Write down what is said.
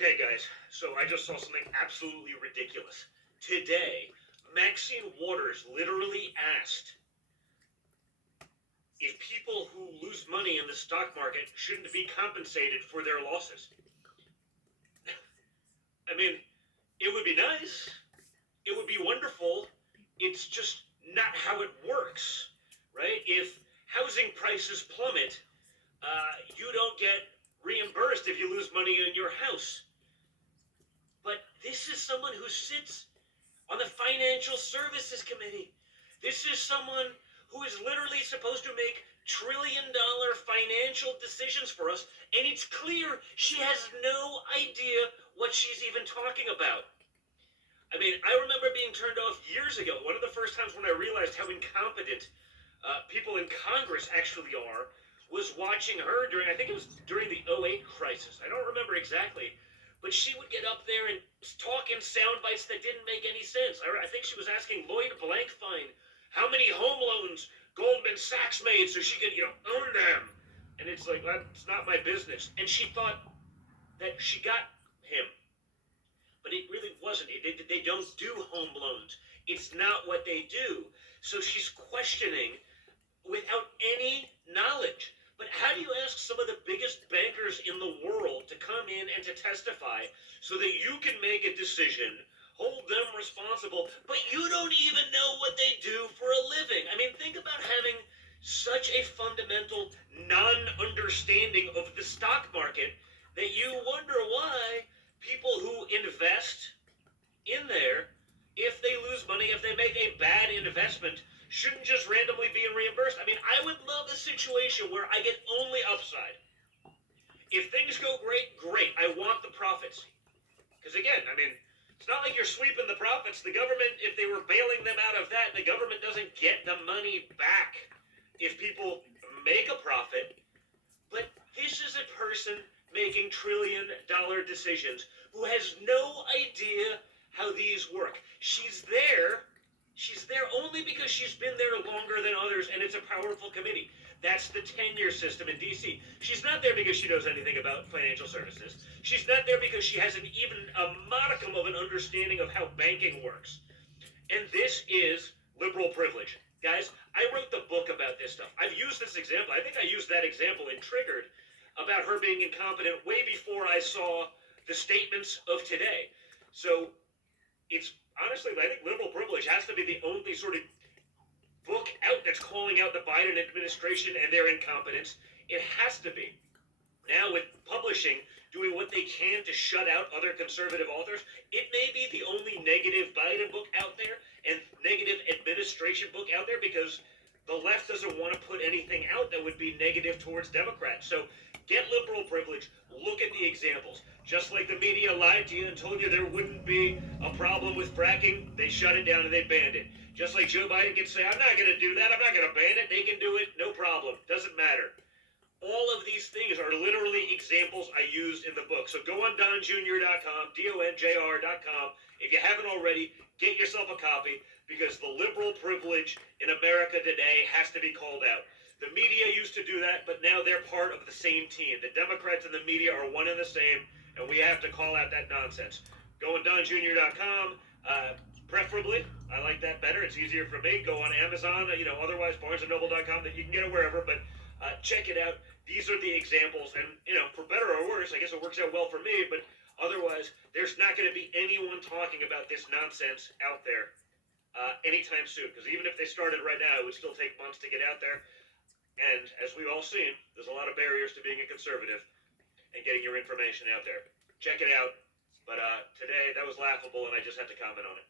Okay, guys, so I just saw something absolutely ridiculous. Today, Maxine Waters literally asked if people who lose money in the stock market shouldn't be compensated for their losses. I mean, it would be nice, it would be wonderful. It's just not how it works, right? If housing prices plummet, you don't get reimbursed if you lose money in your house. But this is someone who sits on the Financial Services Committee. This is someone who is literally supposed to make trillion-dollar financial decisions for us, and it's clear she has no idea what she's even talking about. I mean, I remember being turned off years ago. One of the first times when I realized how incompetent people in Congress actually are was watching her during, I think it was during the '08 crisis. I don't remember exactly. But she would get up there and talk in sound bites that didn't make any sense. I think she was asking Lloyd Blankfein how many home loans Goldman Sachs made so she could, own them. And it's like, that's not my business. And she thought that she got him. But it really wasn't. They don't do home loans. It's not what they do. So she's questioning without any knowledge. But how do you ask some of the biggest bankers in the world to come in and to testify so that you can make a decision, hold them responsible, but you don't even know what they do for a living? I mean, think about having such a fundamental non-understanding of the stock market that you wonder why people who invest in there, if they lose money, if they make a bad investment, shouldn't just randomly be reimbursed. I mean, I would love a situation where I get only upside. If things go great, great. I want the profits. Because again, I mean, it's not like you're sweeping the profits. The government, if they were bailing them out of that, the government doesn't get the money back if people make a profit. But this is a person making trillion-dollar decisions who has no idea how these work. She's there only because she's been there longer than others, and it's a powerful committee. That's the tenure system in D.C. She's not there because she knows anything about financial services. She's not there because she has even a modicum of an understanding of how banking works. And this is liberal privilege. Guys, I wrote the book about this stuff. I've used this example. I think I used that example in Triggered about her being incompetent way before I saw the statements of today. So it's honestly, I think liberal privilege has to be the only sort of book out that's calling out the Biden administration and their incompetence. It has to be. Now with publishing doing what they can to shut out other conservative authors, it may be the only negative Biden book out there and negative administration book out there because the left doesn't want to put anything out that would be negative towards Democrats. So get liberal privilege. Look at the examples. Just like the media lied to you and told you there wouldn't be a problem with fracking, they shut it down and they banned it. Just like Joe Biden can say, I'm not going to do that, I'm not going to ban it, they can do it, no problem, doesn't matter. All of these things are literally examples I used in the book. So go on donjr.com, DONJR.com. If you haven't already, get yourself a copy because the liberal privilege in America today has to be called out. The media used to do that, but now they're part of the same team. The Democrats and the media are one and the same, and we have to call out that nonsense. Go on donjr.com. Preferably, I like that better. It's easier for me. Go on Amazon, otherwise barnesandnoble.com. That you can get it wherever, but check it out. These are the examples, and for better or worse, I guess it works out well for me, but otherwise, there's not going to be anyone talking about this nonsense out there anytime soon, because even if they started right now, it would still take months to get out there, and as we've all seen, there's a lot of barriers to being a conservative and getting your information out there. Check it out, but today, that was laughable, and I just had to comment on it.